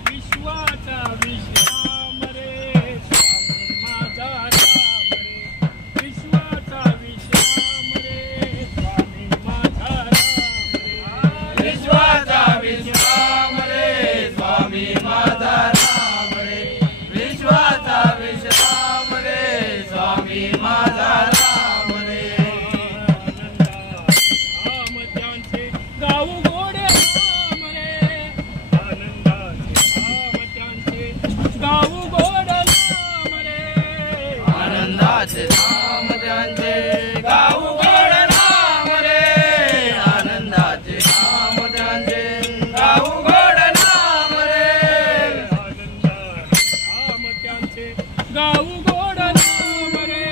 विश्वाचा विश्राम रे स्वामी माझा राम रे विश्वाचा विश्राम रे स्वामी माझा राम रे विश्वाचा विश्राम रे स्वामी माझा राम रे विश्वाचा विश्राम रे स्वामी माझा राम रे आनंदाचे धाम त्यांचे गाऊ गोडे राम रे आनंदाचे धाम त्यांचे गाऊ गोड राम रे आनंदाचे धाम त्यांचे गाऊ गोड नाम रे आनंदाचे धाम त्यांचे गाऊ गोड नाम रे धाम त्यांचे गाऊ गोड नाम रे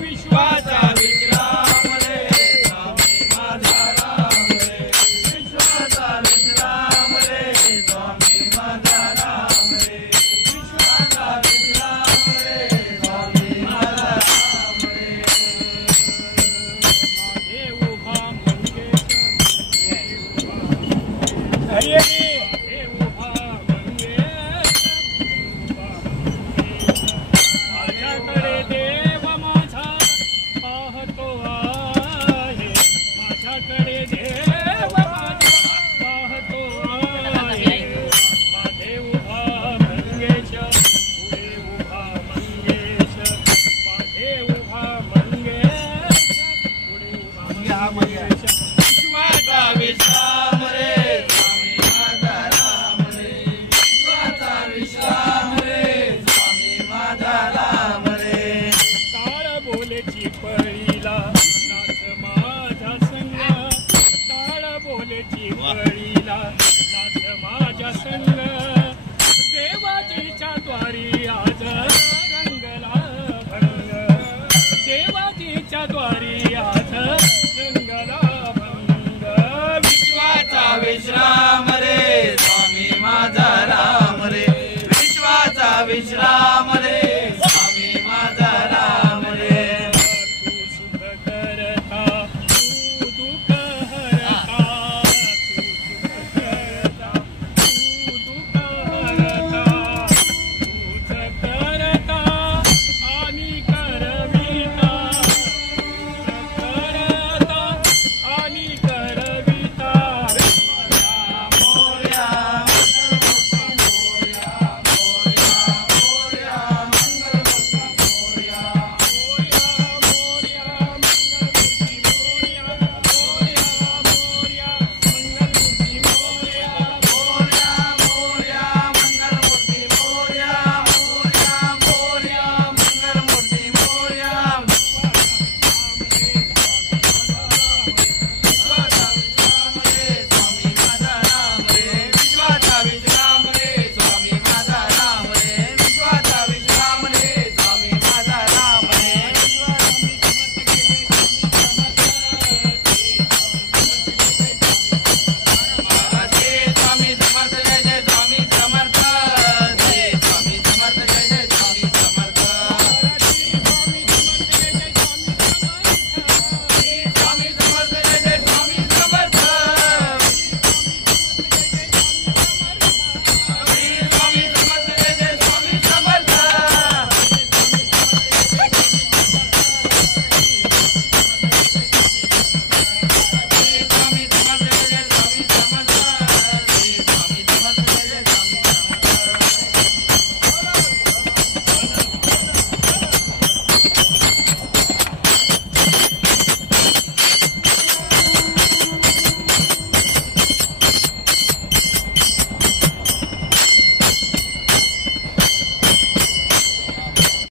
विश्वाचा विश्राम रे स्वामी माझा राम रे विश्वाचा विश्राम रे स्वामी माझा राम रे विश्वाचा विश्राम रे स्वामी माझा राम रे देव उभा मंगेश हरी देव उभा मंगेश माझ्याकडे देव माझा पाहतो आहे माझ्याकडे देव माझा पाहतो आहे माझे उभा मंगेश पुढे उभा मंगेश माझे उभा मंगेश पुढे उभा मंगेश विश्वाचा विश्राम रे स्वामी माझा राम रे विश्वाचा विश्राम रे स्वामी माझा राम रे टाळ बोलेची पळीला नाच माझा संग टाळ बोलेची पळीला